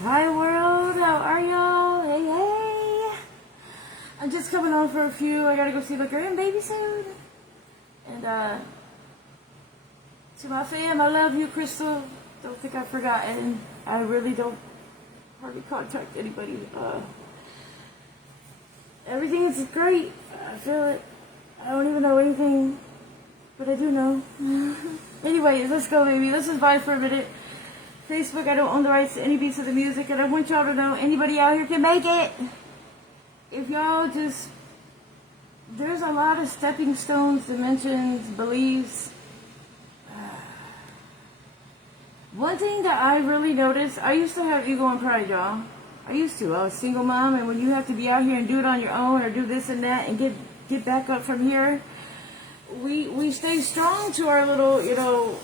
Hi world, how are y'all? Hey, hey. I'm just coming on for a few. I gotta go see the grandbaby soon. And to my fam, I love you, Crystal. Don't think I've forgotten. I really don't hardly contact anybody. Everything is great. I feel it. I don't even know anything, but I do know. Anyways, let's go, baby. Let's just vibe for a minute. Facebook, I don't own the rights to any piece of the music, and I want y'all to know anybody out here can make it. If y'all just, there's a lot of stepping stones, dimensions, beliefs. One thing that I really noticed, I used to have ego and pride, y'all. I used to. I was a single mom, and when you have to be out here and do it on your own or do this and that and get back up from here, we stay strong to our little,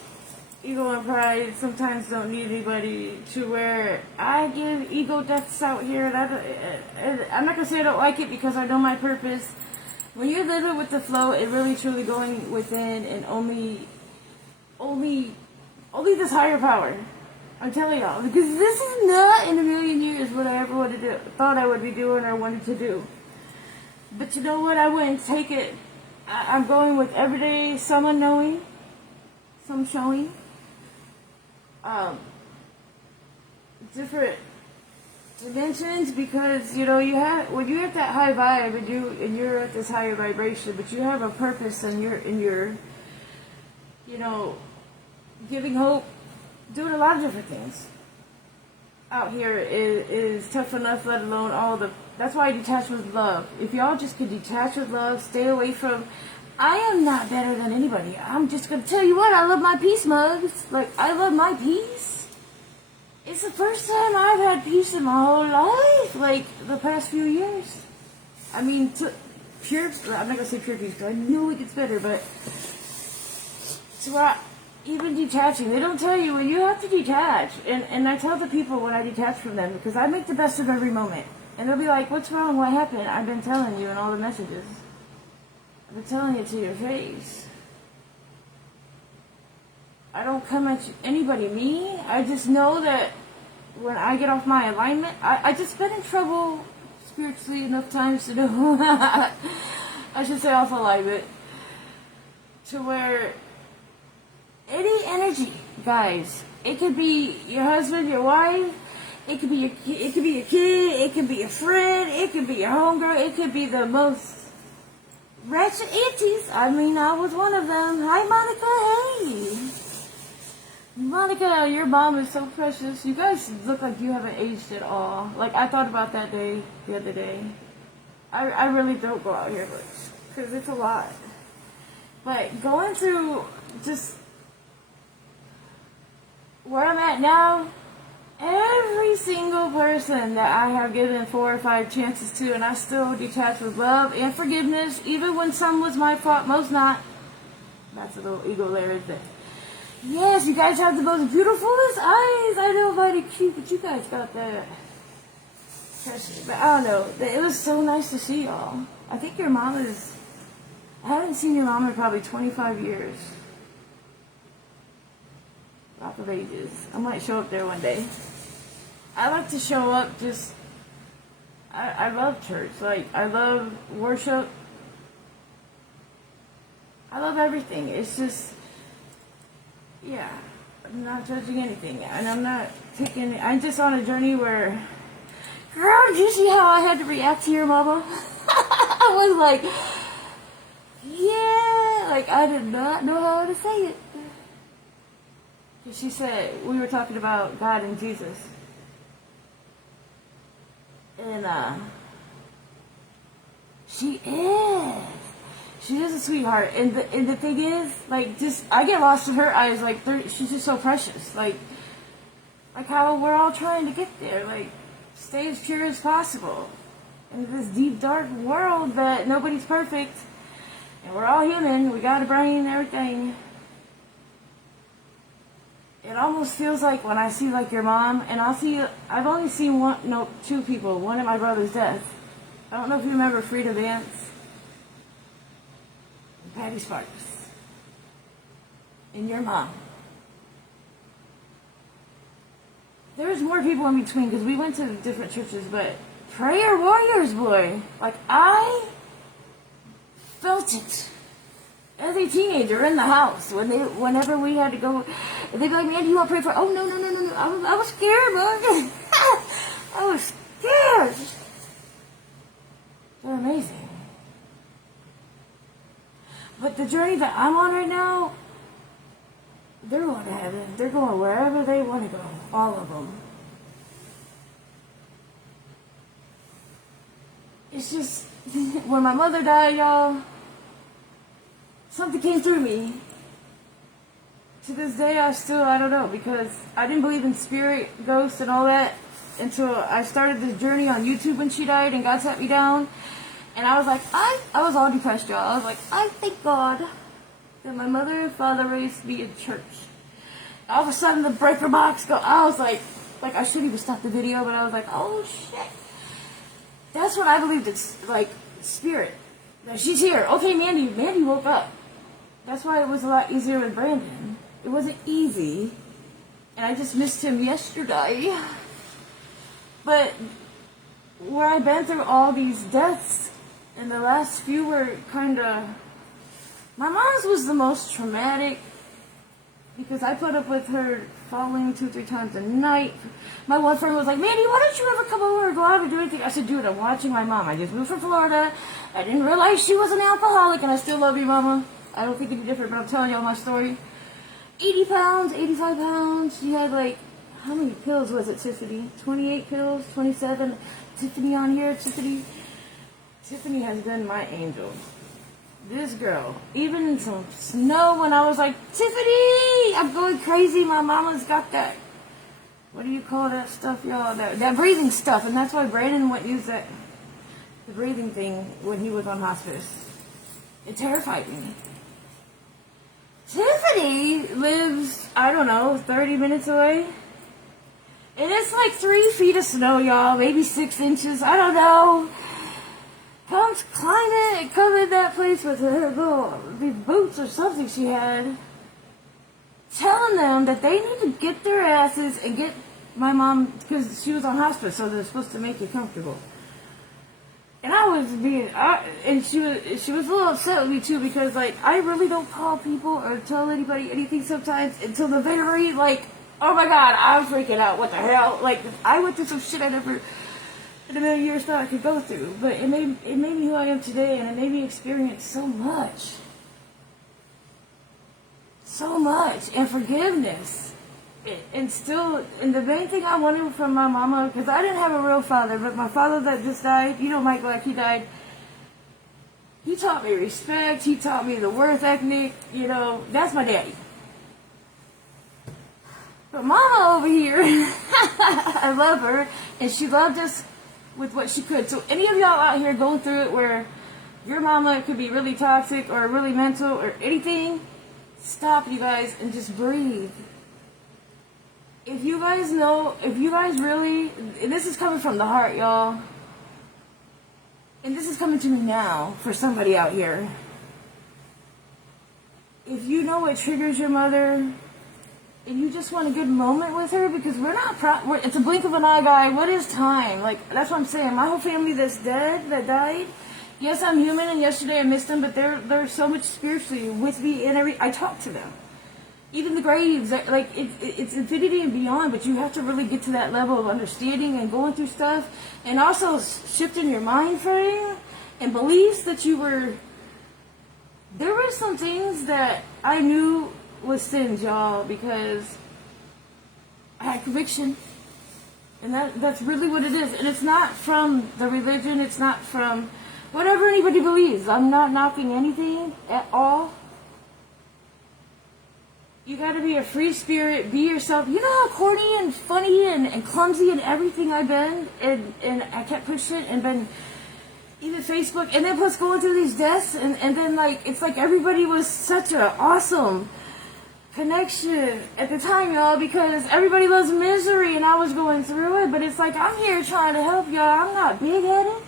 ego and pride. Sometimes don't need anybody, to where I give ego deaths out here. And I'm not going to say I don't like it, because I know my purpose. When you're living with the flow, it really truly going within, and only this higher power. I'm telling y'all, because this is not in a million years what I ever wanted to thought I would be doing or wanted to do. But you know what? I wouldn't take it. I'm going with everyday, some unknowing, some showing. Different dimensions, because you have, when you're at that high vibe and you're at this higher vibration, but you have a purpose, and you're in your giving hope, doing a lot of different things out here is tough enough, let alone all the. That's why I detach with love. If y'all just could detach with love, stay away from. I am not better than anybody. I'm just gonna tell you what, I love my peace mugs. Like, I love my peace. It's the first time I've had peace in my whole life, like the past few years. I mean, pure. I'm not gonna say pure peace, because I know it gets better, but to even detaching, they don't tell you when you have to detach. And I tell the people when I detach from them, because I make the best of every moment. And they'll be like, "What's wrong? What happened?" I've been telling you in all the messages. I've been telling it to your face. I don't come at anybody, me. I just know that when I get off my alignment, I just been in trouble spiritually enough times to know. I should say off alignment. To where any energy, guys, it could be your husband, your wife, it could be your kid, it could be a friend, it could be your homegirl, it could be the most ratchet aunties. I mean, I was one of them. Hi, Monica. Hey, Monica, your mom is so precious. You guys look like you haven't aged at all. Like, I thought about that the other day. I really don't go out here much, because it's a lot. But going through just where I'm at now, every single person that I have given 4 or 5 chances to, and I still detach with love and forgiveness, even when some was my fault, most not. That's a little ego layer thing. Yes, you guys have the most beautifulest eyes. I know mighty cute, but you guys got that. But I don't know. It was so nice to see y'all. I think your mom is. I haven't seen your mom in probably 25 years. Rock of ages. I might show up there one day. I like to show up just. I love church. Like, I love worship. I love everything. It's just. Yeah. I'm not judging anything. And I'm not taking. I'm just on a journey where. Girl, did you see how I had to react to your mama? I was like. Yeah. Like, I did not know how to say it. She said, we were talking about God and Jesus. And, she is. She is a sweetheart. And the thing is, like, just, I get lost in her eyes. Like, she's just so precious. Like how we're all trying to get there. Like, stay as pure as possible. In this deep, dark world that nobody's perfect. And we're all human. We got a brain and everything. It almost feels like when I see like your mom, and I've only seen 2 people. One at my brother's death. I don't know if you remember Frida Vance and Patty Sparks. And your mom. there's more people in between because we went to different churches, but prayer warriors, boy. Like, I felt it as a teenager in the house whenever we had to go. They'd be like, man, do you want to pray for? Oh, no. I was scared, boy. I was scared. They're amazing. But the journey that I'm on right now, they're going to heaven. They're going wherever they want to go. All of them. It's just, when my mother died, y'all, something came through me. To this day, I don't know, because I didn't believe in spirit, ghosts, and all that until I started this journey on YouTube when she died, and God sat me down. And I was like, I was all depressed, y'all. I was like, I thank God that my mother and father raised me in church. All of a sudden, the breaker box I was like I shouldn't even stop the video, but I was like, oh shit. That's what I believed. It's like spirit. That she's here. Okay, Mandy woke up. That's why it was a lot easier with Brandon. It wasn't easy, and I just missed him yesterday. But where I've been through all these deaths, and the last few were kind of... My mom's was the most traumatic, because I put up with her falling 2-3 times a night. My one friend was like, Mandy, why don't you ever come over and go out and do anything? I said, dude, I'm watching my mom. I just moved from Florida. I didn't realize she was an alcoholic, and I still love you, mama. I don't think it'd be different, but I'm telling y'all my story. 80 pounds, 85 pounds. She had like, how many pills was it, Tiffany? 28 pills, 27. Tiffany on here, Tiffany has been my angel. This girl, even in some snow when I was like, Tiffany, I'm going crazy. My mama's got that, what do you call that stuff, y'all? That breathing stuff. And that's why Brandon went use the breathing thing when he was on hospice. It terrified me. Tiffany lives, I don't know, 30 minutes away. And it's like 3 feet of snow, y'all. Maybe 6 inches. I don't know. Comes climbing and come in that place with her little these boots or something she had. Telling them that they need to get their asses and get my mom, because she was on hospice, so they're supposed to make you comfortable. And I was and she was a little upset with me too, because like I really don't call people or tell anybody anything sometimes until the very like, oh my God, I'm freaking out. What the hell? Like I went through some shit I never in a million years thought I could go through, but it made me who I am today, and it made me experience so much, and forgiveness. And the main thing I wanted from my mama, because I didn't have a real father, but my father that just died, you know, Mike Black, he died. He taught me respect. He taught me the work ethic. You know, that's my daddy. But mama over here, I love her, and she loved us with what she could. So any of y'all out here going through it where your mama could be really toxic or really mental or anything, stop, you guys, and just breathe. If you guys really, and this is coming from the heart, y'all, and this is coming to me now for somebody out here. If you know what triggers your mother, and you just want a good moment with her, because it's a blink of an eye, guy. What is time? Like, that's what I'm saying. My whole family that's dead, that died, yes, I'm human, and yesterday I missed them, but they're so much spiritually with me, and I talk to them. Even the graves, like, it's infinity and beyond, but you have to really get to that level of understanding and going through stuff, and also shifting your mind frame and beliefs that there were some things that I knew was sins, y'all, because I had conviction, and that's really what it is, and it's not from the religion, it's not from whatever anybody believes. I'm not knocking anything at all. You gotta be a free spirit, be yourself. You know how corny and funny and clumsy and everything I've been, and I kept pushing and been, even Facebook, and then plus going through these deaths, and then like, it's like everybody was such an awesome connection at the time, y'all, because everybody loves misery, and I was going through it, but it's like, I'm here trying to help y'all. I'm not big-headed.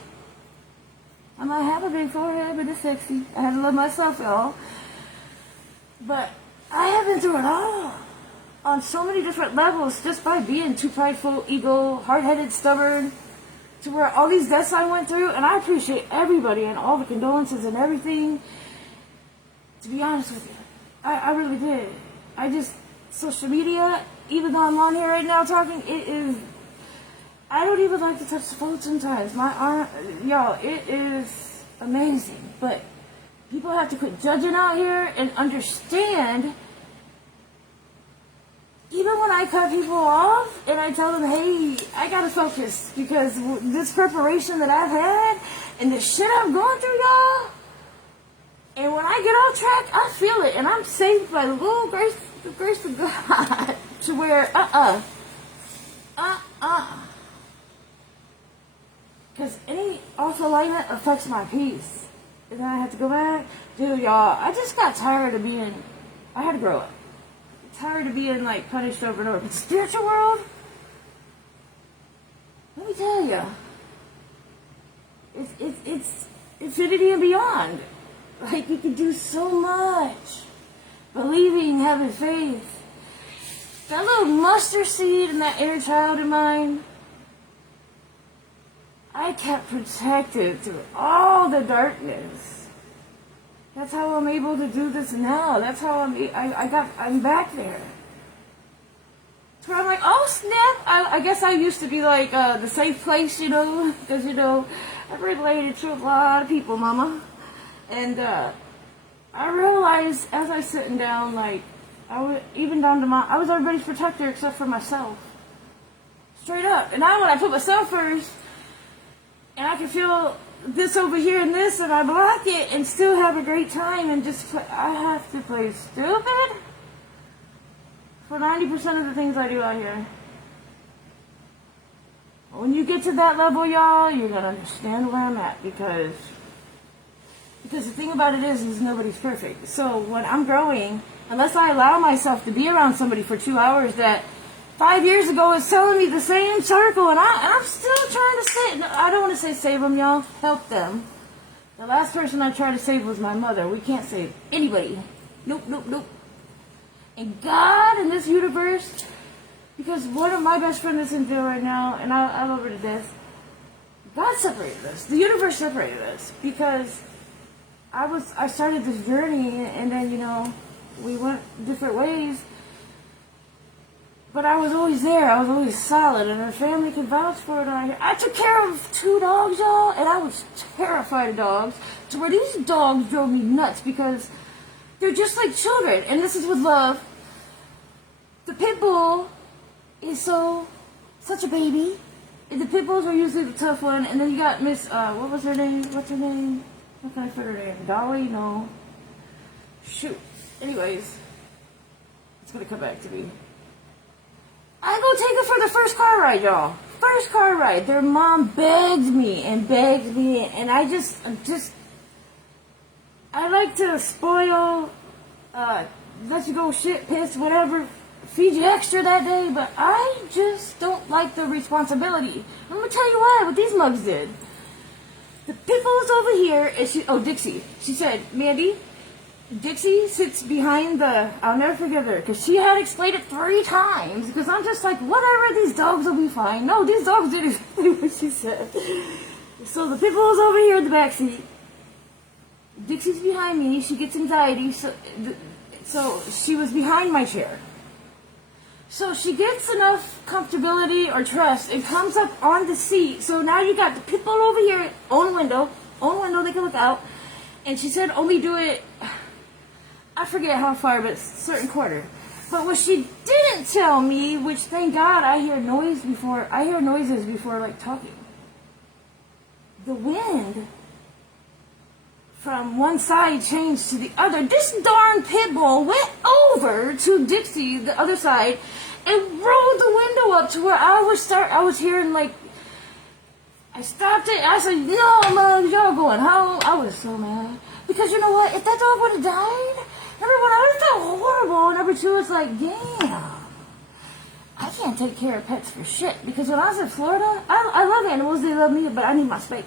I might have a big forehead, but it's sexy. I had to love myself, y'all. But I have been through it all. on so many different levels just by being too prideful, ego, hard-headed, stubborn, to where all these deaths I went through, and I appreciate everybody and all the condolences and everything. To be honest with you, I really did. I just, social media, even though I'm on here right now talking, it is, I don't even like to touch the phone sometimes. My arm, y'all, it is amazing. But people have to quit judging out here and understand. Even when I cut people off and I tell them, hey, I gotta focus because this preparation that I've had and the shit I'm going through, y'all, and when I get off track, I feel it, and I'm saved by the little grace of God to where, because any off alignment affects my peace. And then I have to go back. Dude, y'all, I just got tired of being, I had to grow up. Tired of being, like, punished over and over. But the spiritual world, let me tell you, it's infinity and beyond. Like, you can do so much. Believing, having faith. That little mustard seed and that inner child of mine, I kept protected through all the darkness. That's how I'm able to do this now. That's how I'm back there. So I'm like, oh snap! I guess I used to be like the safe place, you know, because I've related to a lot of people, mama. And I realized as I was sitting down, like, I was everybody's protector except for myself. Straight up. And now when I put myself first, and I can feel this over here and this, and I block it and still have a great time and just play, I have to play stupid for 90% of the things I do out here. When you get to that level, y'all, you're going to understand where I'm at because the thing about it is nobody's perfect. So when I'm growing, unless I allow myself to be around somebody for 2 hours that 5 years ago was telling me the same circle, and I'm still trying to say, no, I don't want to say save them, y'all, help them. The last person I tried to save was my mother. We can't save anybody. Nope. And God in this universe, because one of my best friends is in jail right now, and I love her to death. God separated us. The universe separated us because I started this journey, and then, we went different ways. But I was always there. I was always solid, and her family could vouch for it. I took care of 2 dogs, y'all, and I was terrified of dogs. To where these dogs drove me nuts because they're just like children, and this is with love. The pit bull is such a baby. And the pit bulls are usually the tough one, and then you got Miss, what was her name? What's her name? What can I put her name? Dolly? No. Shoot. Anyways, it's gonna come back to me. I go take her for the first car ride, y'all. First car ride. Their mom begged me, and I just, I like to spoil, let you go shit, piss, whatever, feed you extra that day, but I just don't like the responsibility. I'm gonna tell you what these mugs did. The pit bull is over here, and Dixie. She said, Mandy, Dixie sits behind I'll never forgive her, because she had explained it 3 times, because I'm just like, whatever, these dogs will be fine. No, these dogs did exactly what she said. So the pit bull's over here in the back seat. Dixie's behind me. She gets anxiety, so she was behind my chair. So she gets enough comfortability or trust and comes up on the seat. So now you got the pit bull over here, own window, they can look out. And she said only do it, I forget how far, but it's a certain quarter. But what she didn't tell me, which thank God I hear noises before like talking. The wind from one side changed to the other. This darn pit bull went over to Dixie, the other side, and rolled the window up to where I was hearing like, I stopped it. I said, no, Mom, y'all going home. I was so mad. Because you know what? If that dog would have died, number one, I would have felt horrible. And number two, it's like, damn. I can't take care of pets for shit. Because when I was in Florida, I love animals. They love me, but I need my space.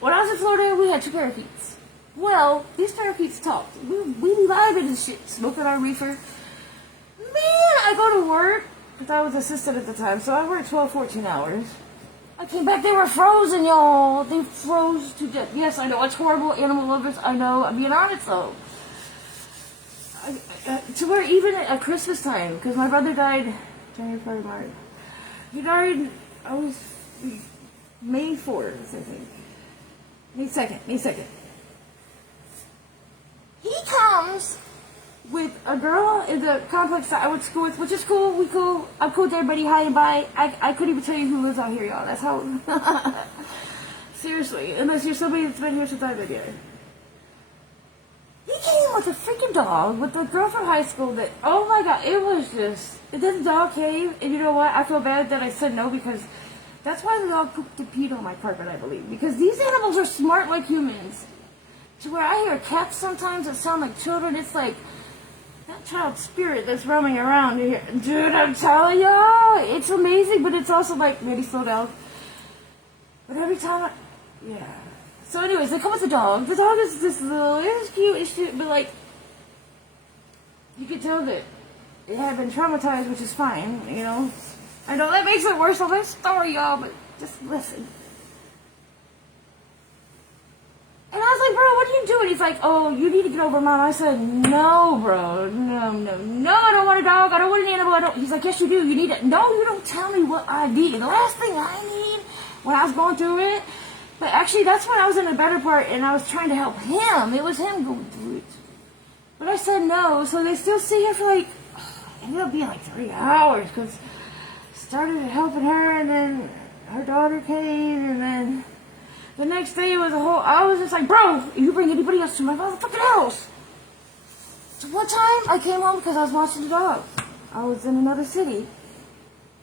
When I was in Florida, we had 2 parakeets. Well, these parakeets talked. We live in this shit, smoking our reefer. Man, I go to work, because I was assistant at the time, so I worked 12, 14 hours. I came back, they were frozen, y'all. They froze to death. Yes, I know, it's horrible, animal lovers, I know. I'm being honest, though. To where even at Christmas time, because my brother died January, February, March. He died, I was May 4th, I think. May 2nd. He comes with a girl in the complex that I went to school with, which is cool, we cool. I'm cool with everybody, hi and bye. I couldn't even tell you who lives out here, y'all. That's how... Seriously, unless you're somebody that's been here since I've been here. He came with a freaking dog, with the girl from high school that, oh my god, it was just... Then the dog came, and you know what? I feel bad that I said no, because that's why the dog pooped and peed on my carpet, I believe. Because these animals are smart like humans. To where I hear cats sometimes that sound like children, it's like... That child spirit that's roaming around here. Dude, I'm telling y'all, it's amazing, but it's also like, maybe slow down. But every time yeah. So anyways, they come with the dog. The dog is this little, it's cute, it's cute, but like, you can tell that it had been traumatized, which is fine, you know. I know that makes it worse on my story, y'all, but just listen. And I was like, bro, what are you doing? He's like, oh, you need to get over mom. I said, no, bro. No, I don't want a dog. I don't want an animal. He's like, yes, you do. You need it. No, you don't tell me what I need. The last thing I need when I was going through it, but actually, that's when I was in a better part, and I was trying to help him. It was him going through it. But I said no, so they still stay here for like, it ended up being like 3 hours, because I started helping her, and then her daughter came, and then... The next day it was a whole, I was just like, bro, you bring anybody else to my motherfucking house. So one time I came home because I was watching the dog. I was in another city.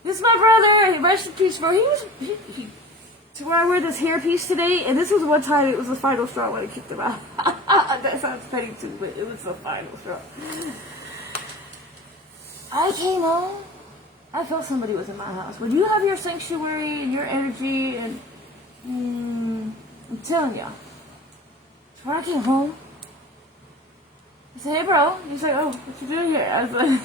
This is my brother, rest in peace, bro. He to where I wear this hairpiece today, and this was one time it was the final straw when I kicked him out. That sounds petty too, but it was the final straw. I came home, I felt somebody was in my house. When you have your sanctuary and your energy and I'm telling y'all. So when I came home, I said, hey bro. He's like, oh, what you doing here? I was like,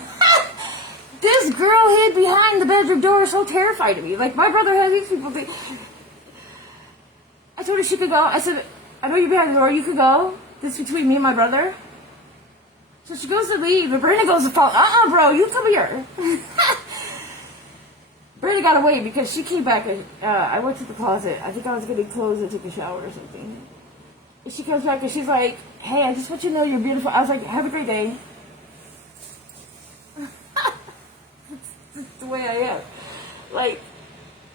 this girl hid behind the bedroom door, so terrified of me. Like, my brother has these people think. I told her she could go. I said, I know you're behind the door, you could go. This is between me and my brother. So she goes to leave, and Brandon goes to fall. Bro, you come here. Brenda got away because she came back and I went to the closet. I think I was getting clothes and took a shower or something. And she comes back and she's like, hey, I just want you to know you're beautiful. I was like, have a great day. That's the way I am. Like,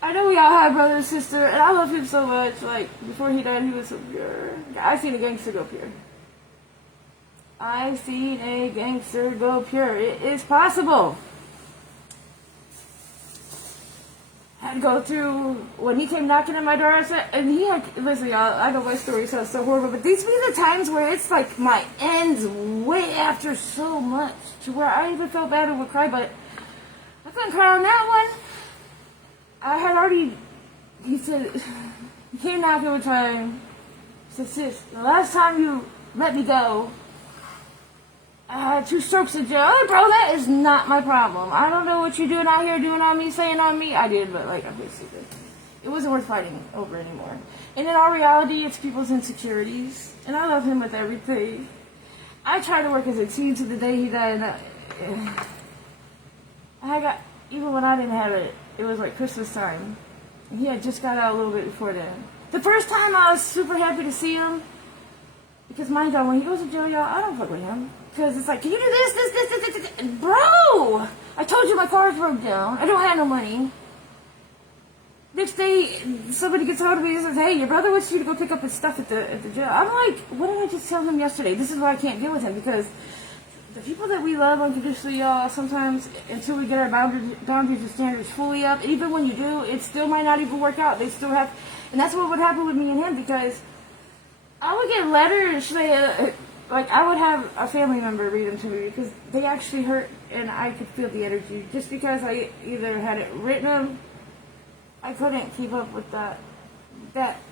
I know we all have brother and sister, and I love him so much. Like, before he died, he was so pure. I seen a gangster go pure. I seen a gangster go pure. It is possible. Had to go through, when he came knocking at my door, I said, and he had, listen y'all, I know my story sounds so horrible, but these be the times where it's like my ends way after so much, to where I even felt bad and would cry, but I couldn't cry on that one. I had already, he said, he came knocking one time, he said, sis, the last time you let me go, I had 2 strokes in jail. Hey, bro, that is not my problem. I don't know what you're doing out here, doing on me, saying on me. I did, but, like, I'm just stupid. It wasn't worth fighting over anymore. And in our reality, it's people's insecurities. And I love him with everything. I tried to work as a team to the day he died. And I got, even when I didn't have it, it was, like, Christmas time. And he had just got out a little bit before then. The first time I was super happy to see him. Because mind you, when he goes to jail, y'all, I don't fuck with him. Because it's like, can you do this? Bro! I told you my car's broke down. I don't have no money. Next day, somebody gets hold of me and says, hey, your brother wants you to go pick up his stuff at the jail. I'm like, what did I just tell him yesterday? This is why I can't deal with him. Because the people that we love unconditionally, y'all, sometimes, until we get our boundaries and standards fully up, even when you do, it still might not even work out. They still have, and that's what would happen with me and him, because I would get letters saying, like, I would have a family member read them to me because they actually hurt and I could feel the energy. Just because I either had it written them, I couldn't keep up with that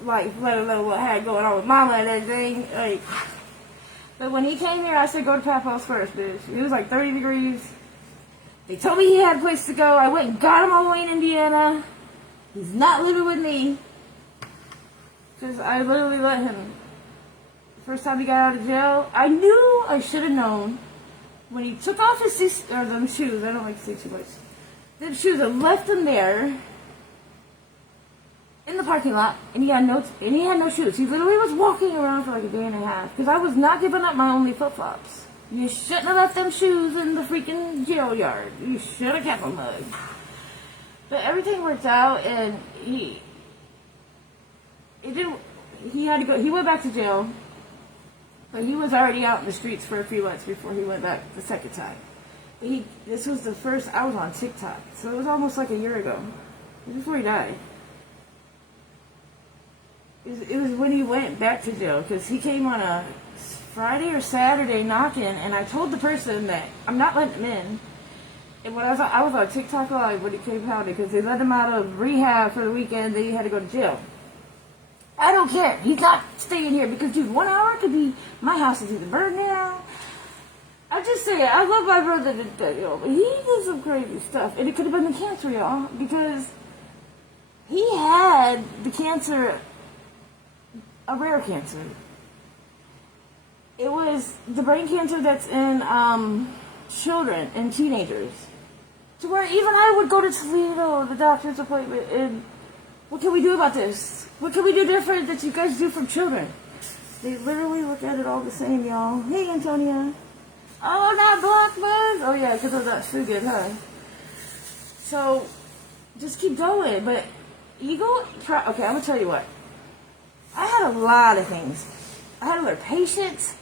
life, let alone what I had going on with mama and everything. Like, but when he came here, I said, go to Papa's first, bitch. It was like 30 degrees. They told me he had a place to go. I went and got him all the way in Indiana. He's not living with me. Because I literally let him. The first time he got out of jail, I knew I should have known. When he took off his them shoes, I don't like to say too much. Them shoes, I left them there in the parking lot, and he had no shoes. He literally was walking around for like a day and a half because I was not giving up my only flip-flops. You shouldn't have left them shoes in the freaking jail yard. You should have kept them hugged. But everything worked out, and he had to go. He went back to jail, but he was already out in the streets for a few months before he went back the second time. This was the first. I was on TikTok, so it was almost like a year ago, before he died. It was when he went back to jail, because he came on a Friday or Saturday knocking, and I told the person that I'm not letting him in. And when I was on TikTok Live when he came out, because they let him out of rehab for the weekend, then he had to go to jail. I don't care. He's not staying here, because, dude, 1 hour could be, my house is either burned down. I'm just saying, I love my brother to death, y'all, but he did some crazy stuff. And it could have been the cancer, y'all, because he had the cancer, a rare cancer. It was the brain cancer that's in children and teenagers. To where even I would go to Toledo, the doctor's appointment, and what can we do about this? What can we do different that you guys do from children? They literally look at it all the same, y'all. Hey, Antonia. Oh, not Blackbird. Oh, yeah, because of that food good, huh? So, just keep going. But okay, I'm going to tell you what. I had a lot of things. I had to learn patience.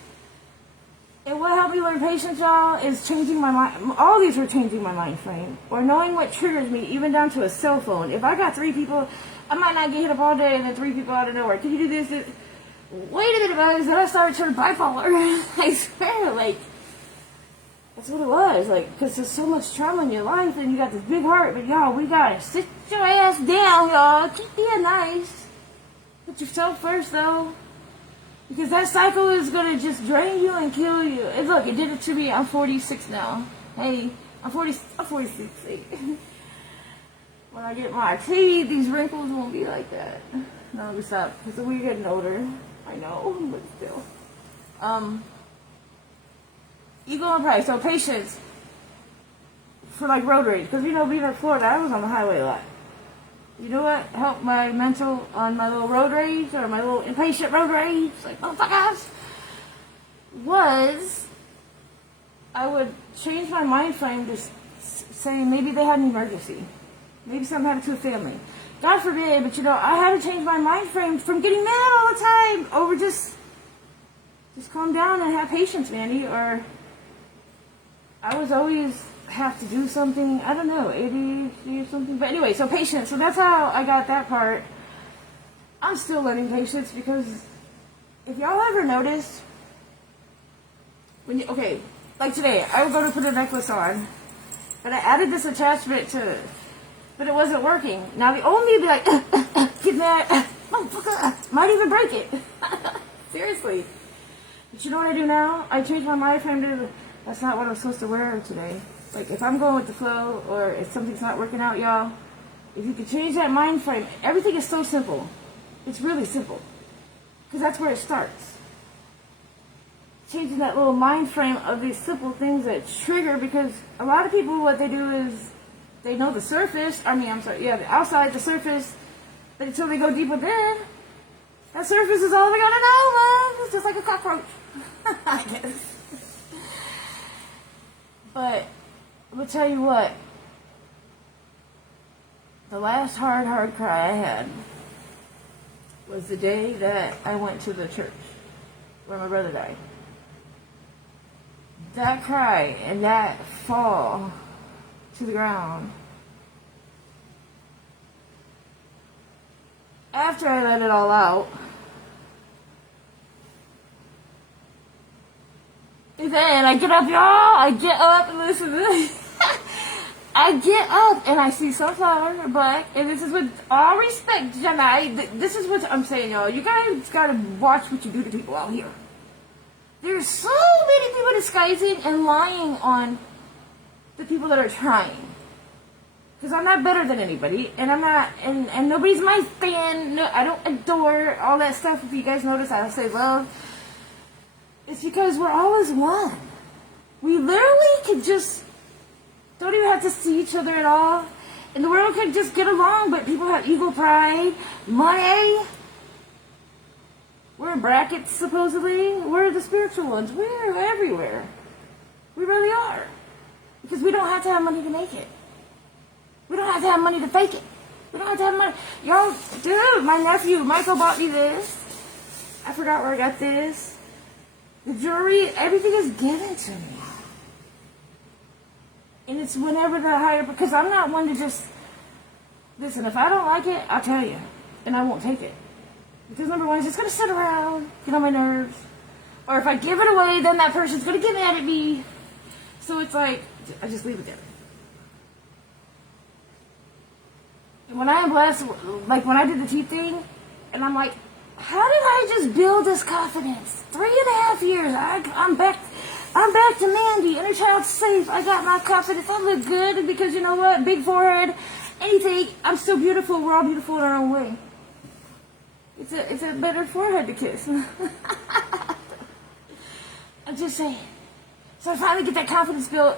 And what helped me learn patience, y'all, is changing my mind. All these were changing my mind frame. Or knowing what triggers me, even down to a cell phone. If I got 3 people, I might not get hit up all day, and then 3 people out of nowhere. Can you do this? Wait a minute, guys. Then I started turning bipolar. I swear, like, that's what it was. Like, because there's so much trauma in your life, and you got this big heart. But, y'all, we got to sit your ass down, y'all. Keep being nice. Put yourself first, though. Because that cycle is going to just drain you and kill you. And look, it did it to me. I'm 46 now. Hey, I'm 46. When I get my teeth, these wrinkles won't be like that. No, let me stop. Because we're getting older. I know, but still. Ego and pride. So patience for like road rage. Because being in Florida, I was on the highway a lot. You know what helped my mental on my little road rage, or my little impatient road rage, like, motherfuckers, was I would change my mind frame to say maybe they had an emergency. Maybe something happened to a family. God forbid, but I had to change my mind frame from getting mad all the time over just calm down and have patience, Mandy, or I was always have to do something, I don't know, ADHD or something. But anyway, so patience. So that's how I got that part. I'm still learning patience, because if y'all ever noticed, like today, I was going to put a necklace on, but I added this attachment to it, but it wasn't working. Now the old me would be like, get mad, motherfucker, might even break it. Seriously. But you know what I do now? I change my mind frame to, that's not what I'm supposed to wear today. Like, if I'm going with the flow, or if something's not working out, y'all, if you could change that mind frame, everything is so simple. It's really simple. Because that's where it starts. Changing that little mind frame of these simple things that trigger, because a lot of people, what they do is, they know the surface, the outside, the surface, but until they go deep within, that surface is all they're gonna know, man. It's just like a cockroach. I guess. But I'm going to tell you what, the last hard cry I had was the day that I went to the church where my brother died. That cry and that fall to the ground, after I let it all out, and then I get up, y'all, I get up and listen to this. I get up and I see Sunflower Black, and this is with all respect, Jenna, this is what I'm saying, y'all. You guys gotta watch what you do to people out here. There's so many people disguising and lying on the people that are trying. Because I'm not better than anybody, and I'm not, and nobody's my fan. No, I don't adore all that stuff. If you guys notice, I say love. It's because we're all as one. We literally could just, don't even have to see each other at all. And the world could just get along, but people have ego, pride, money. We're in brackets, supposedly. We're the spiritual ones. We're everywhere. We really are. Because we don't have to have money to make it. We don't have to have money to fake it. We don't have to have money. Y'all, dude, my nephew, Michael, bought me this. I forgot where I got this. The jewelry, everything is given to me. And it's whenever the higher, because I'm not one to just, listen, if I don't like it, I'll tell you. And I won't take it. Because number one, it's just going to sit around, get on my nerves. Or if I give it away, then that person's going to get mad at me. So it's like, I just leave it there. And when I am blessed, like when I did the teeth thing, and I'm like, how did I just build this confidence? 3.5 years, I'm back to Mandy, inner child safe. I got my confidence, I look good, because you know what, big forehead, anything, I'm still beautiful, we're all beautiful in our own way. It's a better forehead to kiss. I'm just saying. So I finally get that confidence built,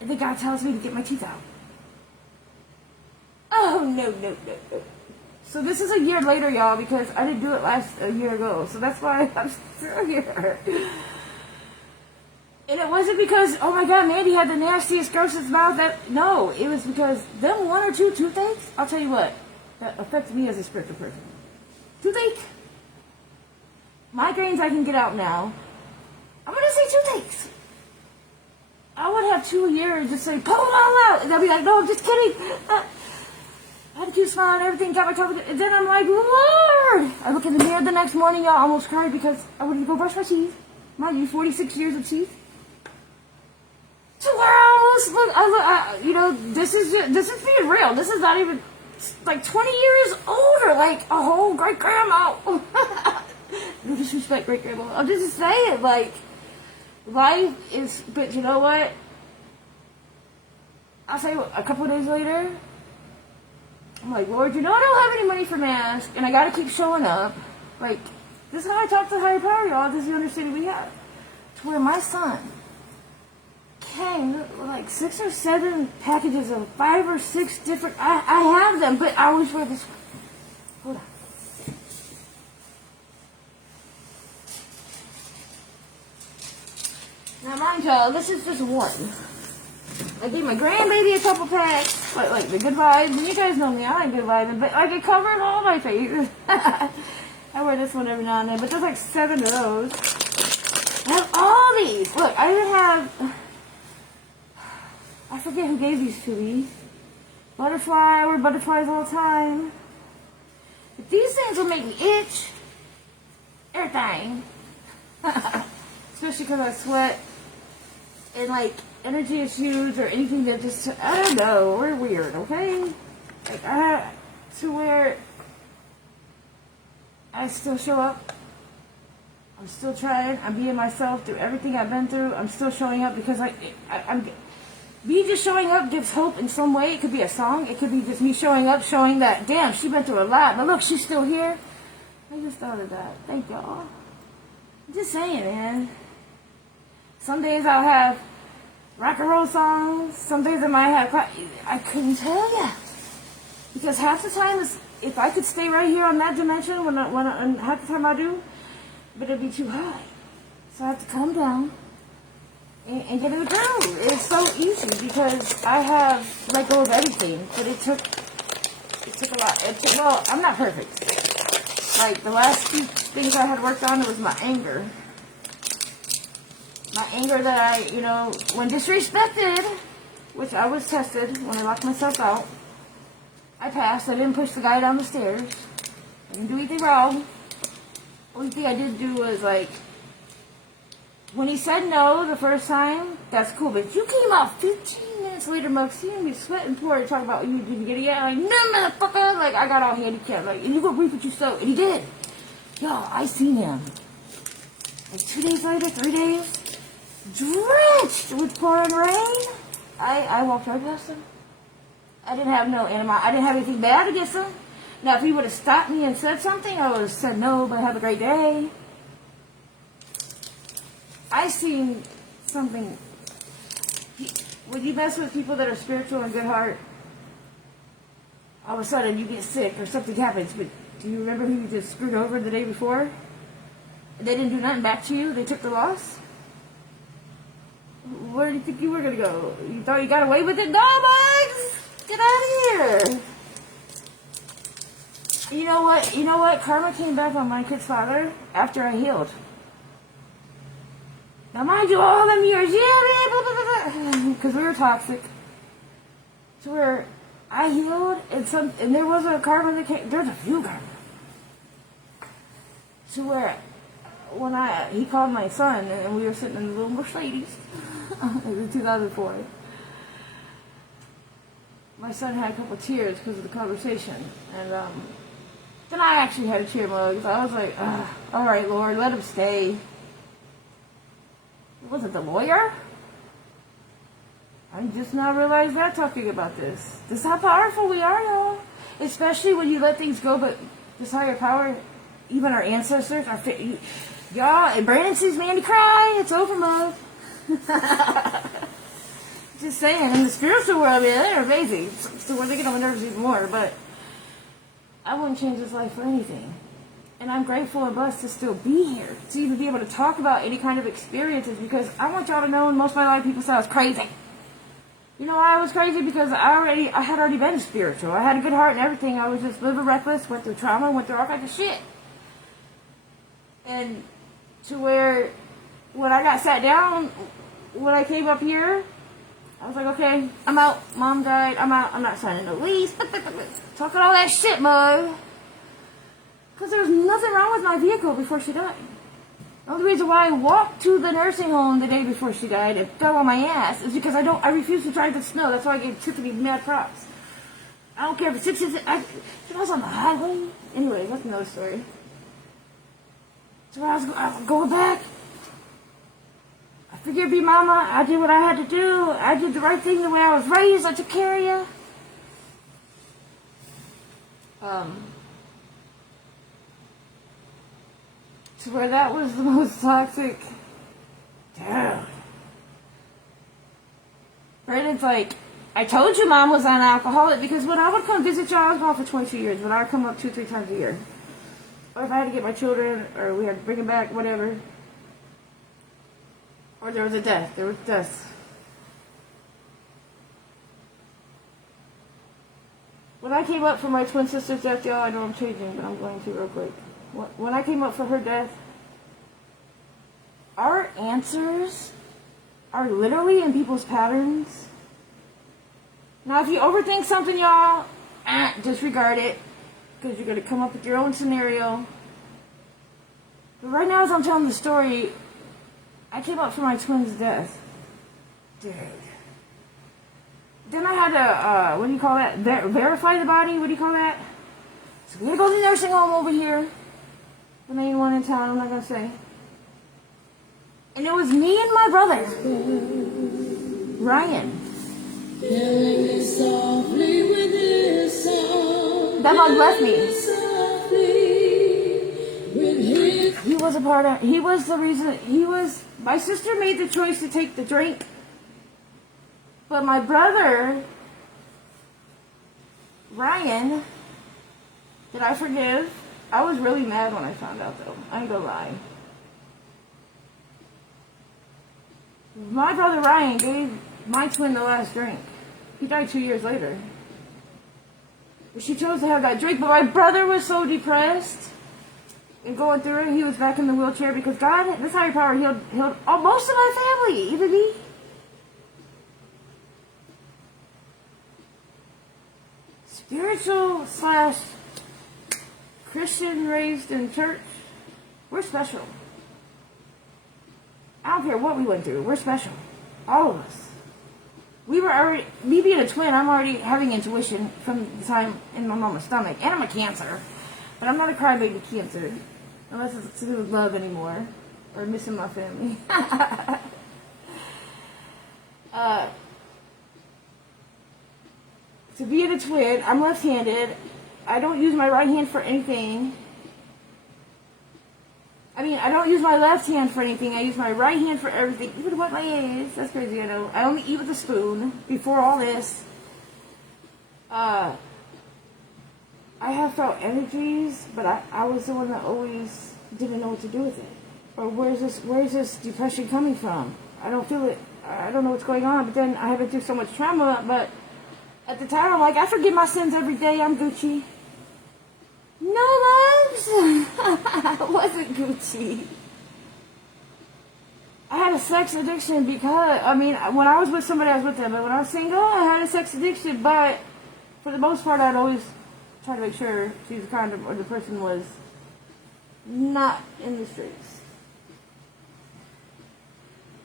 and then God tells me to get my teeth out. Oh, no. So this is a year later, y'all, because I didn't do it a year ago. So that's why I'm still here. And it wasn't because, oh my God, Mandy had the nastiest, grossest mouth. No, it was because them 1 or 2 toothaches, I'll tell you what, that affected me as a spiritual person. Toothache. Migraines I can get out now. I'm going to say toothaches. I would have 2 a year and just say, pull it all out. And they'll be like, no, I'm just kidding. I had a cute smile and everything, got my confidence. And then I'm like, Lord. I look in the mirror the next morning, y'all, almost cried because I went to go brush my teeth. Mind you, 46 years of teeth. So where I look, this is being real. This is not even, like 20 years older, like a whole great-grandma. No disrespect, great-grandma. I'm just saying, like, life is, but you know what? I'll say a couple of days later, I'm like, Lord, you know I don't have any money for masks, and I gotta keep showing up. Like, this is how I talk to higher power, y'all. This is the understanding we have. To where my son came with like 6 or 7 packages of 5 or 6 different. I have them, but I always wear this one. Hold on. Now, mind y'all, this is just one. I gave my grandbaby a couple packs, like the good vibes, and you guys know me, I like good vibes, but like it covered all my face. I wear this one every now and then, but there's like 7 of those. I have all these. Look, I even have, I forget who gave these to me. Butterfly, I wear butterflies all the time. But these things will make me itch. Everything. Especially because I sweat. And like, energy issues or anything that just, I don't know, we're weird, okay? Like, to where I still show up. I'm still trying. I'm being myself through everything I've been through. I'm still showing up because I'm me just showing up gives hope in some way. It could be a song. It could be just me showing up, showing that, damn, she been through a lot, but look, she's still here. I just thought of that. Thank y'all. I'm just saying, man. Some days I'll have rock and roll songs. Some days I might have, I couldn't tell ya. Because half the time, if I could stay right here on that dimension, and half the time I do, but it'd be too high. So I have to calm down and get in the groove. It's so easy because I have let go of everything, but it took a lot. Well, I'm not perfect. Like the last few things I had worked on, it was my anger. My anger that I, when disrespected, which I was tested when I locked myself out. I passed. I didn't push the guy down the stairs. I didn't do anything wrong. Only thing I did do was like, when he said no the first time, that's cool. But you came out 15 minutes later, Mug, seeing me sweat and pour, talking about you didn't get it yet. Like, no, motherfucker. Like, I got all handicapped. Like, and you gonna reap what you sow. And he did. Y'all, I seen him. Like 2 days later, 3 days, drenched with pouring rain. I walked right past him. I didn't have no animal. I didn't have anything bad against him. Now, if he would have stopped me and said something, I would have said no, but have a great day. I seen something. When you mess with people that are spiritual and good heart, all of a sudden you get sick or something happens. But do you remember who you just screwed over the day before? They didn't do nothing back to you. They took the loss. Where do you think you were going to go? You thought you got away with it? No, Bugs! Get out of here! You know what? You know what? Karma came back on my kid's father after I healed. Now, mind you, all them years, because we were toxic. To where I healed, and there was a karma that came. There's a few karma. To where when he called my son, and we were sitting in the little Mercedes. It was 2004. My son had a couple of tears because of the conversation, and then I actually had a tear mug. So I was like, all right, Lord, let him stay. Was it the lawyer? I just now realized that talking about this. This is how powerful we are, y'all. Especially when you let things go, but this higher power, even our ancestors, y'all, and Brandon sees Mandy cry, it's over, love. Just saying, in the spiritual world, man, they're amazing. So when they get on my nerves even more, but I wouldn't change his life for anything. And I'm grateful and blessed to still be here, to even be able to talk about any kind of experiences, because I want y'all to know, and most of my life people say I was crazy. You know why I was crazy? Because I had already been spiritual. I had a good heart and everything. I was just living reckless, went through trauma, went through all kinds of shit. And to where, when I got sat down, when I came up here, I was like, okay, I'm out. Mom died. I'm out. I'm not signing no lease. Talking all that shit, mug. Because there was nothing wrong with my vehicle before she died. The only reason why I walked to the nursing home the day before she died and fell on my ass is because I refuse to drive the snow. That's why I gave Tiffany mad props. I don't care if it's 6 inches. I was on the highway. Anyway, that's another story. So I was going back. I forgive you, Mama. I did what I had to do. I did the right thing the way I was raised. I took care of you. To where that was the most toxic. Dude. Brandon's like, I told you Mom was an alcoholic, because when I would come visit y'all, I was gone for 22 years, but I would come up 2-3 times a year. Or if I had to get my children, or we had to bring them back, whatever. Or there was a death. There was death. When I came up for my twin sister's death, y'all, I know I'm changing, but I'm going to real quick. When I came up for her death, our answers are literally in people's patterns. Now, if you overthink something, y'all, disregard it, because you're going to come up with your own scenario. But right now, as I'm telling the story, I came up for my twin's death. Dude. Then I had to, what do you call that? Verify the body? What do you call that? So we had to go to the nursing home over here. The main one in town, I'm not going to say. And it was me and my brother, Ryan. That mug left me. He was a part of, he was the reason, my sister made the choice to take the drink. But my brother, Ryan, did I forgive? I was really mad when I found out, though. I ain't gonna lie. My brother Ryan gave my twin the last drink. He died 2 years later. She chose to have that drink, but my brother was so depressed and going through it. He was back in the wheelchair because God, this higher power healed most of my family, even me. Spiritual / Christian, raised in church, we're special. I don't care what we went through, we're special. All of us. We were already, me being a twin, I'm already having intuition from the time in my mama's stomach. And I'm a Cancer. But I'm not a crybaby Cancer. Unless it's to do with love anymore. Or missing my family. to be a twin. I'm left-handed. I don't use my right hand for anything. I mean, I don't use my left hand for anything. I use my right hand for everything. Even what my is. That's crazy, I know. I only eat with a spoon before all this. I have felt energies, but I was the one that always didn't know what to do with it. Or where's this depression coming from? I don't feel it. I don't know what's going on. But then I have been through so much trauma. But at the time, I'm like, I forgive my sins every day. I'm Gucci. No, loves. I wasn't Gucci. I had a sex addiction because, I mean, when I was with somebody, I was with them. But when I was single, I had a sex addiction. But for the most part, I'd always try to make sure she was kind of, or the person was not in the streets.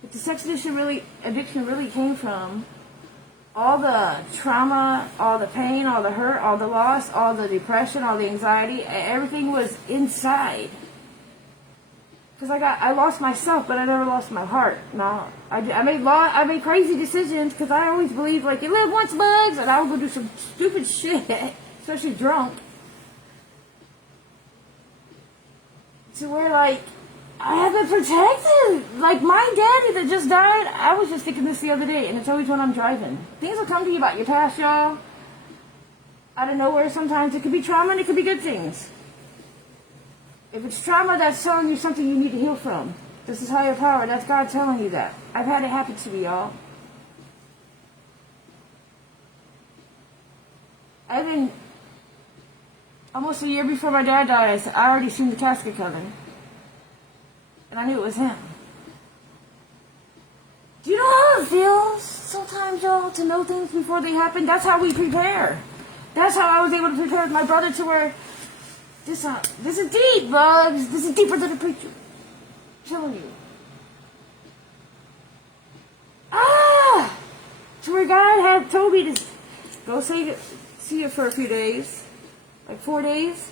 But the sex addiction really came from all the trauma, all the pain, all the hurt, all the loss, all the depression, all the anxiety. Everything was inside. Because I lost myself, but I never lost my heart. No, I made crazy decisions because I always believed, like, you live once, bugs, and I would go do some stupid shit, especially drunk. To where, like, I have been protected. Like, my daddy that just died, I was just thinking this the other day, and it's always when I'm driving. Things will come to you about your past, y'all. Out of nowhere sometimes. It could be trauma and it could be good things. If it's trauma, that's telling you something you need to heal from. This is higher power. That's God telling you that. I've had it happen to me, y'all. I've been almost a year before my dad died. I already seen the casket coming. And I knew it was him. Do you know how it feels sometimes, y'all, to know things before they happen? That's how we prepare. That's how I was able to prepare with my brother to where this is deep, bugs. This is deeper than a preacher. I'm telling you. To where God had told me to go see it for a few days. Like 4 days.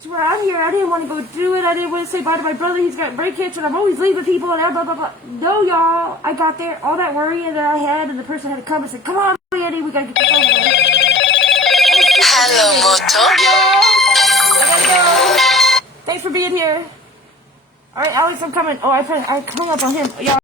To where I'm here, I didn't want to go do it. I didn't want to say bye to my brother. He's got break hits, and I'm always leaving people, and blah, blah, blah. No, y'all. I got there, all that worry that I had, and the person had to come and say, come on, Andy, we got to get this over with. Hello, Moto. I gotta go. Thanks for being here. All right, Alex, I'm coming. Oh, I hung up on him. Y'all.